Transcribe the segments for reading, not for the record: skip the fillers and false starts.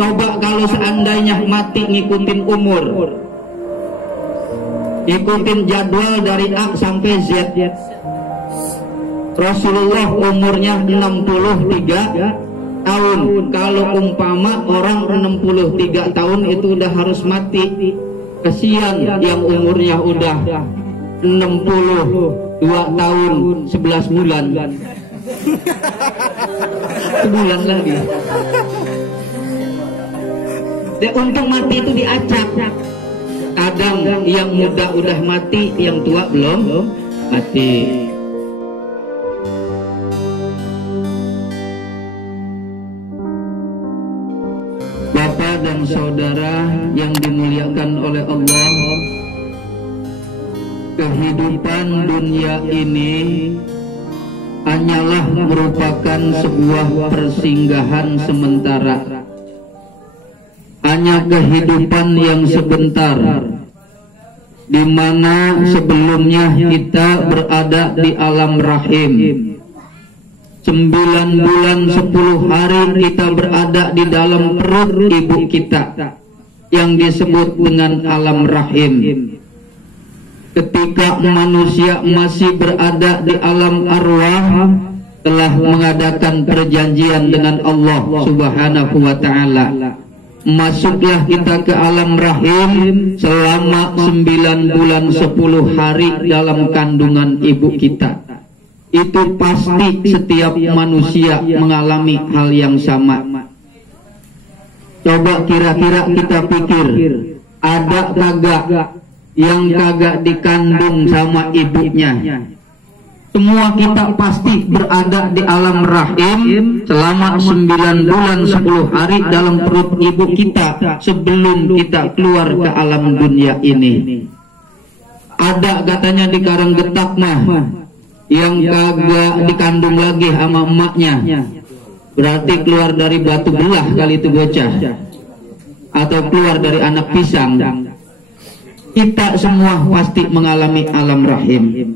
Coba kalau seandainya mati ngikutin umur, ikutin jadwal dari A sampai Z. Rasulullah umurnya 63 tahun. Kalau umpama orang 63 tahun itu udah harus mati, kesian yang umurnya udah 62 tahun 11 bulan. Sebulan lagi. Untung mati itu diacak. Kadang yang muda udah mati, yang tua belum mati. Bapak dan saudara yang dimuliakan oleh Allah, kehidupan dunia ini hanyalah merupakan sebuah persinggahan sementara. Hanya kehidupan yang sebentar, di mana sebelumnya kita berada di alam rahim. 9 bulan 10 hari kita berada di dalam perut ibu kita yang disebut dengan alam rahim. Ketika manusia masih berada di alam arwah, telah mengadakan perjanjian dengan Allah Subhanahu wa ta'ala. Masuklah kita ke alam rahim selama 9 bulan 10 hari dalam kandungan ibu kita. Itu pasti setiap manusia mengalami hal yang sama. Coba kira-kira kita pikir, ada kagak yang kagak dikandung sama ibunya? Semua kita pasti berada di alam rahim selama 9 bulan 10 hari dalam perut ibu kita sebelum kita keluar ke alam dunia ini. Ada katanya di Karanggetak mah yang kagak dikandung lagi sama emaknya, berarti keluar dari batu belah kali itu bocah, atau keluar dari anak pisang. Kita semua pasti mengalami alam rahim.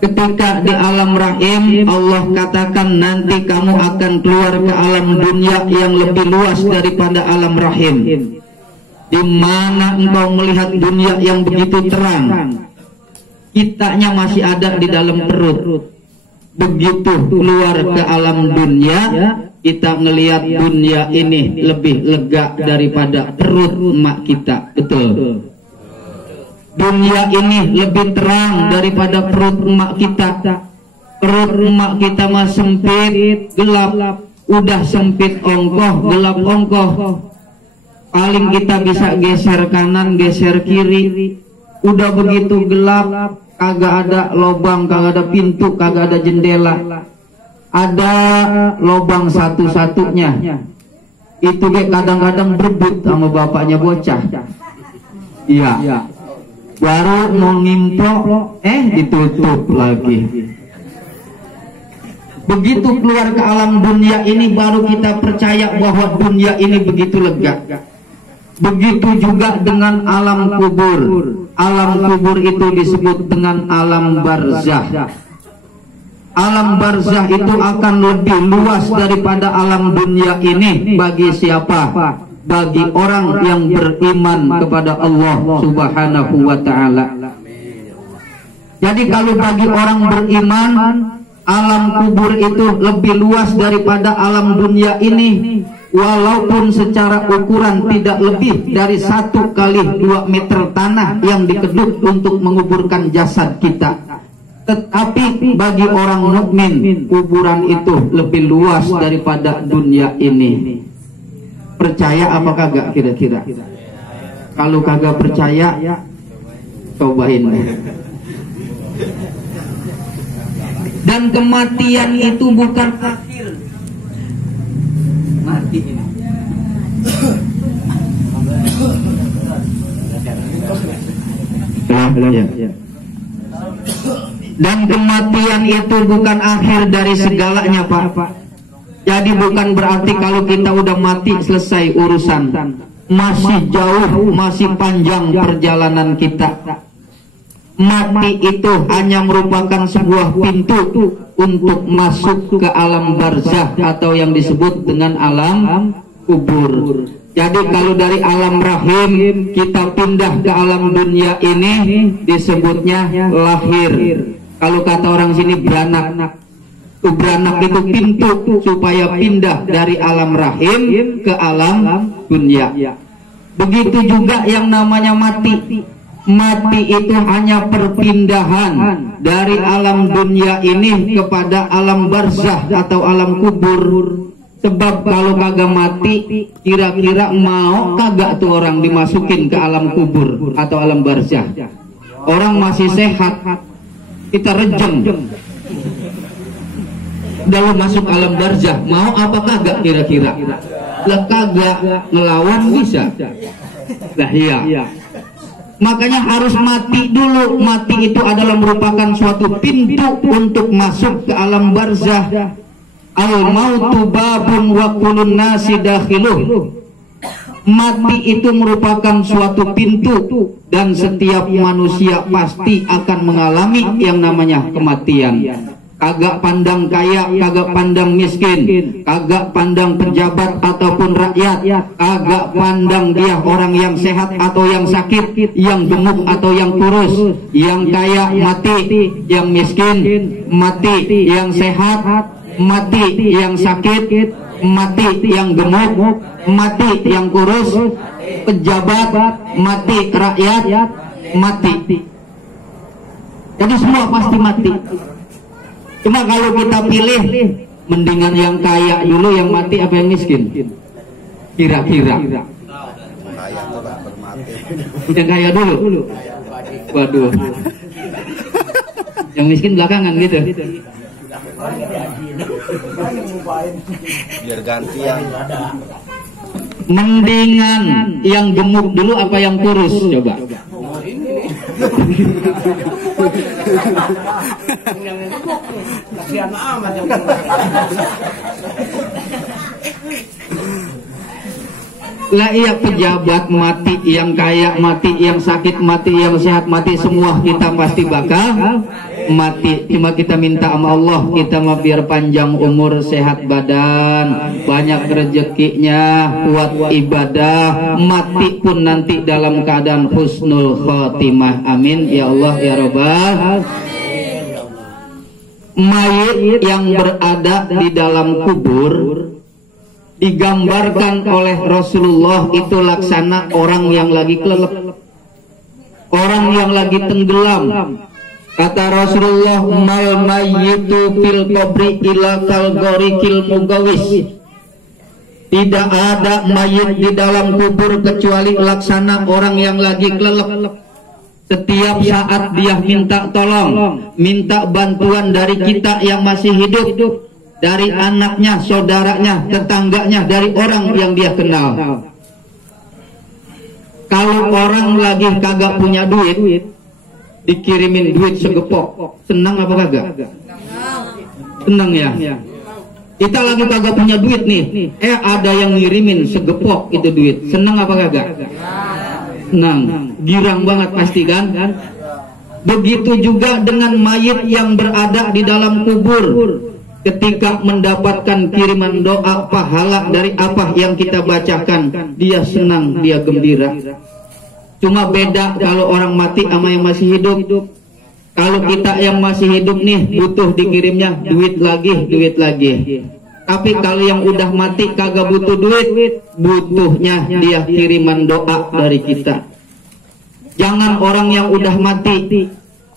Ketika di alam rahim, Allah katakan nanti kamu akan keluar ke alam dunia yang lebih luas daripada alam rahim, di mana engkau melihat dunia yang begitu terang. Kitanya masih ada di dalam perut. Begitu keluar ke alam dunia, kita ngelihat dunia ini lebih lega daripada perut emak kita. Betul. Dunia ini lebih terang daripada perut emak kita. Perut emak kita mah sempit, gelap. Udah sempit ongkoh, gelap ongkoh. Paling kita bisa geser kanan, geser kiri. Udah begitu gelap, kagak ada lobang, kagak ada pintu, kagak ada jendela. Ada lobang satu-satunya. Itu kadang-kadang berebut sama bapaknya bocah. Iya. Baru mau ngimpok, ditutup lagi. Begitu keluar ke alam dunia ini, baru kita percaya bahwa dunia ini begitu lega. Begitu juga dengan alam kubur. Alam kubur itu disebut dengan alam barzah. Alam barzah itu akan lebih luas daripada alam dunia ini. Bagi siapa? Bagi orang yang beriman kepada Allah Subhanahu wa ta'ala. Jadi kalau bagi orang beriman, alam kubur itu lebih luas daripada alam dunia ini, walaupun secara ukuran tidak lebih dari 1 kali 2 meter tanah yang dikeduk untuk menguburkan jasad kita. Tetapi bagi orang mukmin, kuburan itu lebih luas daripada dunia ini. Percaya apa kagak kira-kira? Kalau kagak percaya, cobain. Dan kematian itu bukan akhir. Mati ini. Dan kematian itu bukan akhir dari segalanya, Pak. Jadi bukan berarti kalau kita udah mati selesai urusan. Masih jauh, masih panjang perjalanan kita. Mati itu hanya merupakan sebuah pintu untuk masuk ke alam barzah atau yang disebut dengan alam kubur. Jadi kalau dari alam rahim kita pindah ke alam dunia ini disebutnya lahir. Kalau kata orang sini beranak. Beranak itu pintu supaya pindah dari alam rahim ke alam dunia. Begitu juga yang namanya mati. Mati itu hanya perpindahan dari alam dunia ini kepada alam barzah atau alam kubur. Sebab kalau kagak mati, kira-kira mau kagak tuh orang dimasukin ke alam kubur atau alam barzah? Orang masih sehat, kita rejeng. Udah lu masuk alam barzah, mau apa kagak kira-kira? Lah kagak, ngelawan bisa. Lah iya. Makanya harus mati dulu. Mati itu adalah merupakan suatu pintu untuk masuk ke alam barzah. Al-mautu babun wa kullun nasi dakhiluh. Mati itu merupakan suatu pintu dan setiap manusia pasti akan mengalami yang namanya kematian. Kagak pandang kaya, kagak pandang miskin, kagak pandang pejabat ataupun rakyat, kagak pandang dia orang yang sehat atau yang sakit, yang gemuk atau yang kurus, yang kaya mati, yang miskin mati, yang sehat mati, yang sakit mati, yang gemuk mati, yang kurus pejabat mati, rakyat mati. Jadi semua pasti mati. Cuma kalau kita pilih, mendingan yang kaya dulu yang mati apa yang miskin? Kira-kira yang kaya dulu. Waduh, yang miskin belakangan gitu. Biar gantian. Mendingan yang gemuk dulu apa yang kurus? Coba. Lah iya, pejabat mati, yang kaya mati, yang sakit mati, yang sehat mati, semua kita pasti bakal mati. Cuma kita minta sama Allah, kita mah biar panjang umur, sehat badan, banyak rezekinya, kuat ibadah, mati pun nanti dalam keadaan husnul khotimah. Amin ya Allah ya Rabbal. Mayit yang berada di dalam kubur digambarkan oleh Rasulullah itu laksana orang yang lagi kelelep, orang yang lagi tenggelam. Kata Rasulullah, mal mayyitu fil qabri ila kal gharikil mugawis. Tidak ada mayit di dalam kubur kecuali laksana orang yang lagi kelelep. Setiap saat dia minta tolong, minta bantuan dari kita yang masih hidup, dari anaknya, saudaranya, tetangganya, dari orang yang dia kenal. Kalau orang lagi kagak punya duit, dikirimin duit segepok, senang apa kagak? Senang ya. Kita lagi kagak punya duit nih, ada yang ngirimin segepok itu duit, senang apa kagak? Senang, girang banget pasti kan? Begitu juga dengan mayit yang berada di dalam kubur. Ketika mendapatkan kiriman doa pahala dari apa yang kita bacakan, dia senang, dia gembira. Cuma beda kalau orang mati sama yang masih hidup. Kalau kita yang masih hidup nih butuh dikirimnya duit lagi. Tapi kalau yang udah mati kagak butuh duit, butuhnya dia kiriman doa dari kita. Jangan orang yang udah mati,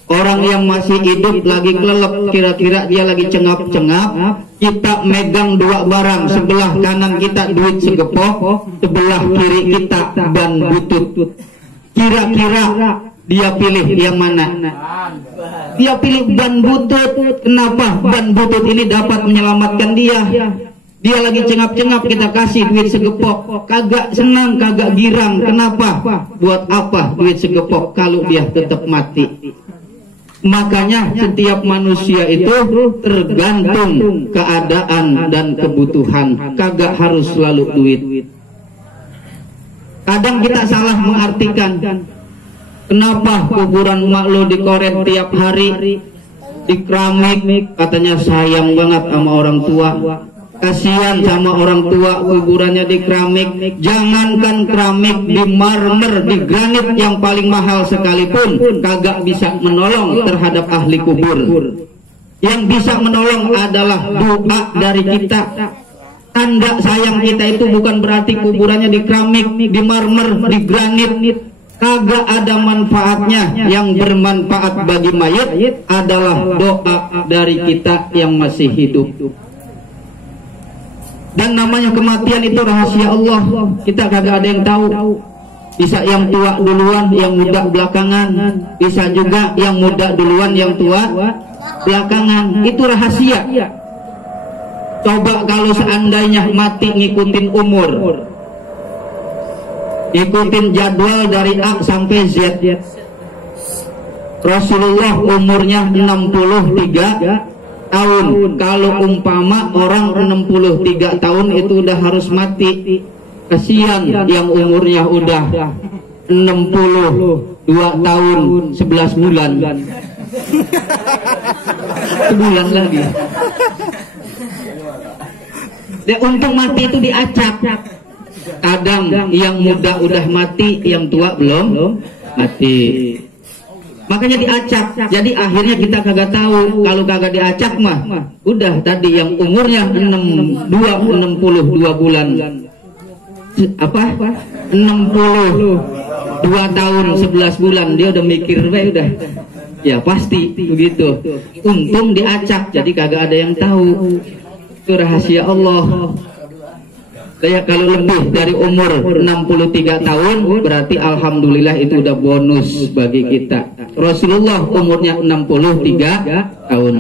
orang yang masih hidup lagi kelelep, kira-kira dia lagi cengap-cengap, kita megang dua barang, sebelah kanan kita duit segepok, sebelah kiri kita ban butut. Kira-kira dia pilih yang mana? Dia pilih ban butut. Kenapa? Ban butut ini dapat menyelamatkan dia. Dia lagi cengap-cengap, kita kasih duit segepok, kagak senang, kagak girang. Kenapa? Buat apa duit segepok kalau dia tetap mati? Makanya setiap manusia itu tergantung keadaan dan kebutuhan, kagak harus selalu duit. Kadang kita salah mengartikan. Kenapa kuburan mak lo dikoret tiap hari, di keramik, katanya sayang banget sama orang tua. Kasihan sama orang tua kuburannya di keramik. Jangankan keramik, di marmer, di granit yang paling mahal sekalipun kagak bisa menolong terhadap ahli kubur. Yang bisa menolong adalah doa dari kita. Tanda sayang kita itu bukan berarti kuburannya di keramik, di marmer, di granit. Kagak ada manfaatnya. Yang bermanfaat bagi mayit adalah doa dari kita yang masih hidup. Dan namanya kematian itu rahasia Allah. Kita kagak ada yang tahu. Bisa yang tua duluan, yang muda belakangan. Bisa juga yang muda duluan, yang tua belakangan. Itu rahasia. Coba kalau seandainya mati ngikutin umur, ikutin jadwal dari A sampai Z. Rasulullah umurnya 63 tahun. Kalau umpama orang 63 tahun itu udah harus mati, kasihan yang umurnya udah 62 tahun 11 bulan. Sebulan lagi. Untung mati itu diacak. Kadang yang muda udah mati, yang tua belum mati. Makanya diacak. Jadi akhirnya kita kagak tahu. Kalau kagak diacak mah udah tadi yang umurnya 62 bulan. Apa? 62 tahun 11 bulan dia udah mikir udah. Ya pasti begitu. Untung diacak. Jadi kagak ada yang tahu. Itu rahasia Allah. Kayak kalau lebih dari umur 63 tahun berarti alhamdulillah itu udah bonus bagi kita. Rasulullah umurnya 63 tahun.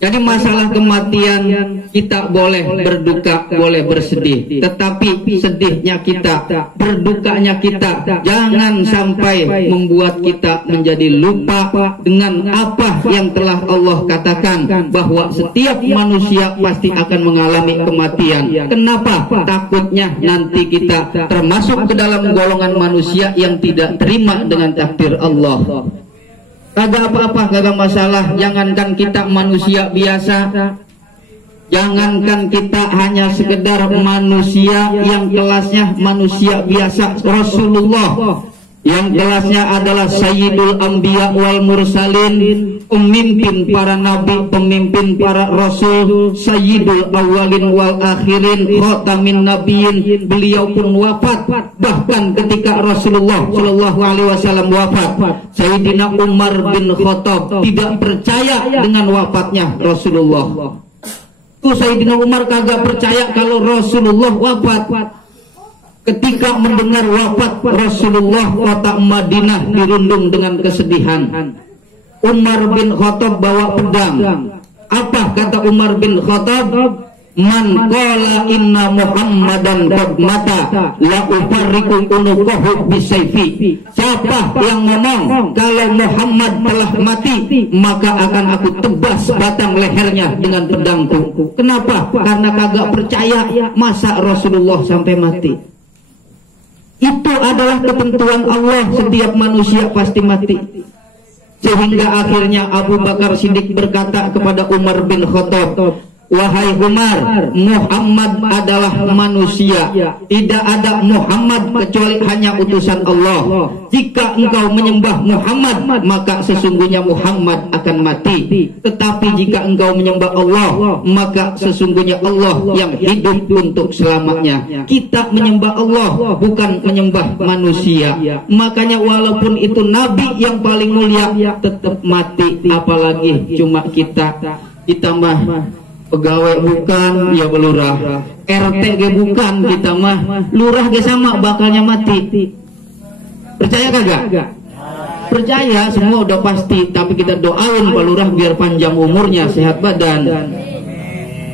Jadi masalah kematian kita boleh berduka, boleh bersedih, tetapi sedihnya kita, berdukanya kita jangan sampai membuat kita menjadi lupa dengan apa yang telah Allah katakan, bahwa setiap manusia pasti akan mengalami kematian. Kenapa? Takutnya nanti kita termasuk ke dalam golongan manusia yang tidak terima dengan takdir Allah. Kagak apa-apa, kagak masalah. Jangankan kita manusia biasa, jangankan kita hanya sekedar manusia yang kelasnya manusia biasa. Rasulullah yang kelasnya adalah Sayyidul Anbiya wal Mursalin, pemimpin para nabi, pemimpin para rasul, Sayyidul Awwalin wal Akhirin, Khatamin Nabiyyin. Beliau pun wafat. Bahkan ketika Rasulullah Shallallahu Alaihi Wasallam wafat, Sayyidina Umar bin Khattab tidak percaya dengan wafatnya Rasulullah. Tuh Sayyidina Umar kagak percaya kalau Rasulullah wafat. Ketika mendengar wafat Rasulullah, kota Madinah dirundung dengan kesedihan. Umar bin Khattab bawa pedang. Apa kata Umar bin Khattab? Man qala inna Muhammadan qad mata la ufarriqu unuqahu bisayfi. Siapa yang ngomong kalau Muhammad telah mati, maka akan aku tebas batang lehernya dengan pedangku. Kenapa? Karena kagak percaya masa Rasulullah sampai mati. Itu adalah ketentuan Allah, setiap manusia pasti mati. Sehingga akhirnya Abu Bakar Siddiq berkata kepada Umar bin Khattab, wahai Umar, Muhammad adalah manusia. Tidak ada Muhammad kecuali hanya utusan Allah. Jika engkau menyembah Muhammad, maka sesungguhnya Muhammad akan mati. Tetapi jika engkau menyembah Allah, maka sesungguhnya Allah yang hidup untuk selamanya. Kita menyembah Allah, bukan menyembah manusia. Makanya walaupun itu Nabi yang paling mulia, tetap mati. Apalagi cuma kita mah pegawai bukan, ya belurah. RT ge bukan, kita mah lurah ge sama bakalnya mati. Percaya kagak? Percaya, semua udah pasti. Tapi kita doain Pak Lurah biar panjang umurnya, sehat badan.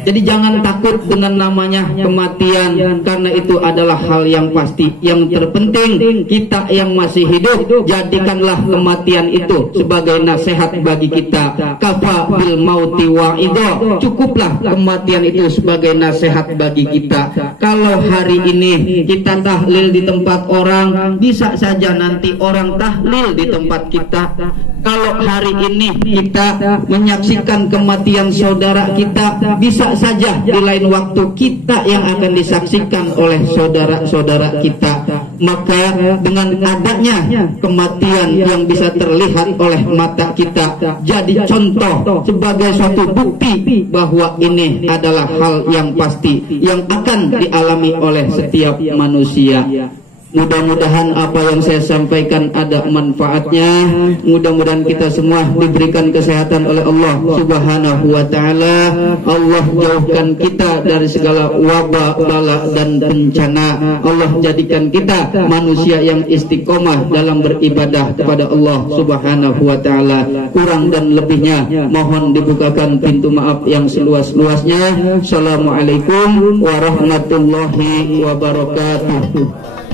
Jadi jangan takut dengan namanya kematian, karena itu adalah hal yang pasti. Yang terpenting kita yang masih hidup, jadikanlah kematian itu sebagai nasihat bagi kita. Kafa bil mauti wa'idha, cukuplah kematian itu sebagai nasihat bagi kita. Kalau hari ini kita tahlil di tempat orang, bisa saja nanti orang tahlil di tempat kita. Kalau hari ini kita menyaksikan kematian saudara kita, bisa saja di lain waktu kita yang akan disaksikan oleh saudara-saudara kita. Maka dengan adanya kematian yang bisa terlihat oleh mata kita, jadi contoh sebagai suatu bukti bahwa ini adalah hal yang pasti yang akan dialami oleh setiap manusia. Mudah-mudahan apa yang saya sampaikan ada manfaatnya. Mudah-mudahan kita semua diberikan kesehatan oleh Allah Subhanahu wa taala. Allah jauhkan kita dari segala wabak, bala dan bencana. Allah jadikan kita manusia yang istiqomah dalam beribadah kepada Allah Subhanahu wa taala. Kurang dan lebihnya mohon dibukakan pintu maaf yang seluas-luasnya. Assalamualaikum warahmatullahi wabarakatuh.